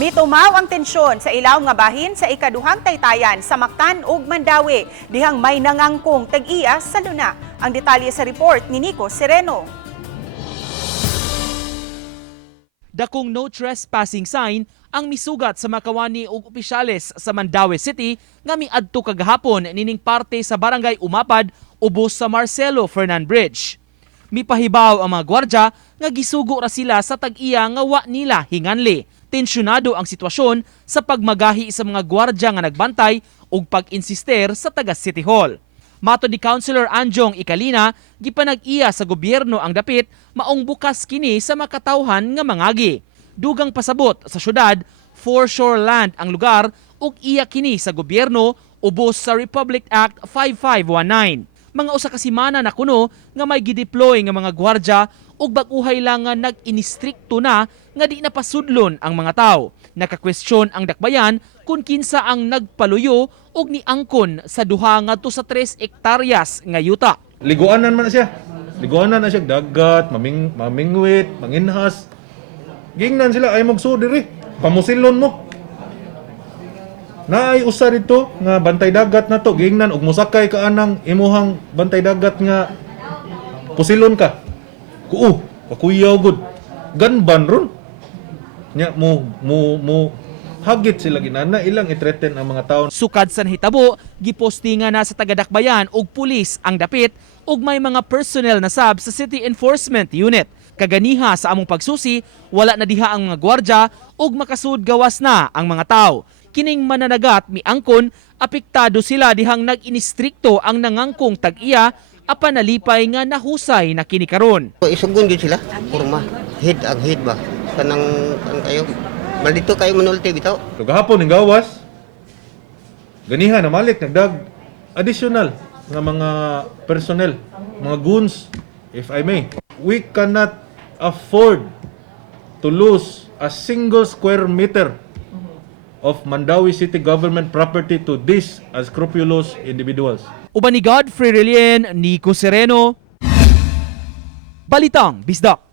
Mitumaw ang tensyon sa ilaw nga bahin sa ikaduhang taytayan sa Mactan ug Mandawi dihang may nangangkong tag-iya sa luna. Ang detalye sa report ni Nico Sereno. Dakong no trespassing sign ang misugat sa makawani ug opisyales sa Mandawi City nga miadto kagahapon nining parte sa barangay Umapad ubos sa Marcelo Fernan Bridge. Mipahibaw ang mga gwardya nga gisugo ra sila sa tag-iya nga wa nila hinganli. Tensyonado ang sitwasyon sa pagmagahi sa mga gwardya nga nagbantay ug pag-insister sa taga City Hall. Mato ni Councilor Anjong Ikalina, gipanag-iya sa gobyerno ang dapit maong bukas kini sa makatawhan nga mangagi. Dugang pasabot sa syudad, foreshore land ang lugar ug iya kini sa gobyerno ubos sa Republic Act 5519. Mga usa ka semana na kuno nga may gideploy nga mga gwardya ug bag-uhay lang nga nag-inistrikto na nga di napasudlon ang mga tao. Nakakwestiyon ang dakbayan kung kinsa ang nagpaluyo ug niangkon sa duha ngadto sa 3 hektaryas nga yuta. Liguanan man na siya. Liguanan na siya dagat, mamingwit, manginhas. Gingnan sila ay magsudiri. Pamusilon mo. Naay usa dito nga bantay dagat na to, gingnan og musakay ka anang imuhang bantay dagat nga pusilon ka. Kakuyaw gud. Ganban ron. Nya mo hagit sila ginana ilang i-threaten ang mga tawo. Sukad sa nahitabo, gipostingan na sa taga-dakbayan ug pulis ang dapit ug may mga personnel na sab sa City Enforcement Unit. Kaganiha sa among pagsusi, wala na diha ang mga gwardya ug makasud gawas na ang mga tao. Kining mananagat miangkon, apektado sila dihang nag-inistrikto ang nangangkong tag-iya apan nalipay nga nahusay na kini karon. Isugon gyud sila, kurma. Head ba? Kanang kayo. Maldito kayo manulti bitaw. So gahapon ning gawas, ganiha na malik nagdag additional nga mga personnel, mga goons, if I may. We cannot afford to lose a single square meter of Mandawi City government property to these unscrupulous individuals. Uban ni Godfrey Relien, Nico Sereno, Balitang Bisdak.